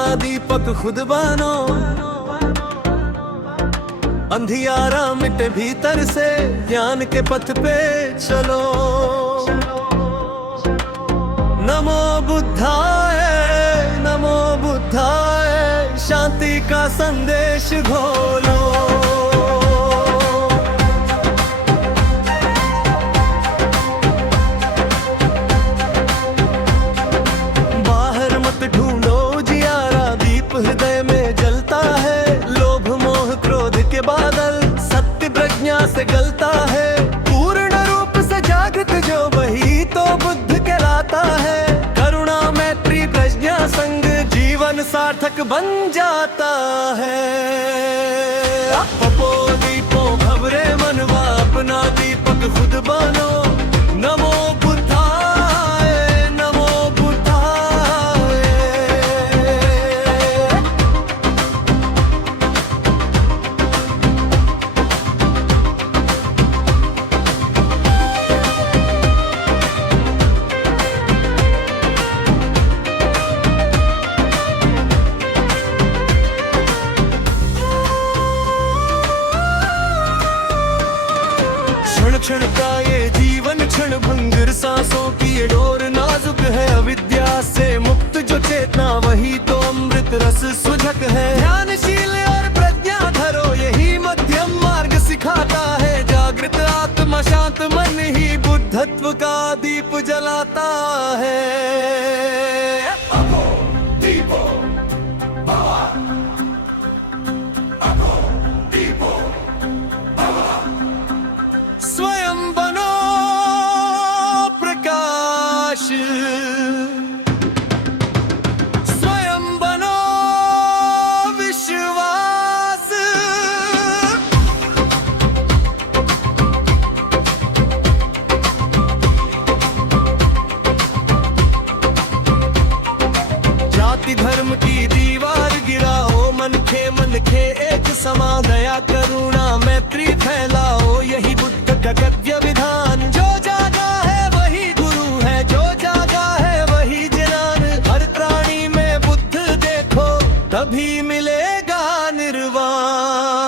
अपना दीपक खुद बनो, अंधियारा मिटे भीतर से, ज्ञान के पथ पे चलो। नमो बुद्धाय, नमो बुद्धाय, शांति का संदेश घोलो। बाहर मत ढूंढो जियारा, दीप हृदय में जलता है। लोभ मोह क्रोध के बादल सत्य प्रज्ञा से गलता है। पूर्ण रूप से जागृत जो वही तो बुद्ध कहलाता है। करुणा मैत्री प्रज्ञा संग जीवन सार्थक बन जाता है। अपो दीपो भवरे मनवा, अपना दीपक खुद बनो। नमो बुद्धाय, नमो बुद्धाय। क्षण क्षण का ये जीवन क्षण भंगुर, सांसों की ये डोर नाजुक है। अविद्या से मुक्त जो चेतना, वही तो अमृत रस सुझक है। ध्यानशील और प्रज्ञा धरो, यही मध्यम मार्ग सिखाता है। जागृत आत्मा शांत मन ही बुद्धत्व का दीप जलाता है। अहो दीपो भवा, अहो दीपो भवा। स्वयं बनो प्रकाश, स्वयं बनो विश्वास। जाति धर्म की दीवार गिराओ, मन खे एक समा। दया करुणा मैत्री फैलाओ, यही बुद्ध का गद्य विधान। जो जागा है वही गुरु है, जो जागा है वही जिनान। हर प्राणी में बुद्ध देखो, तभी मिलेगा निर्वाण।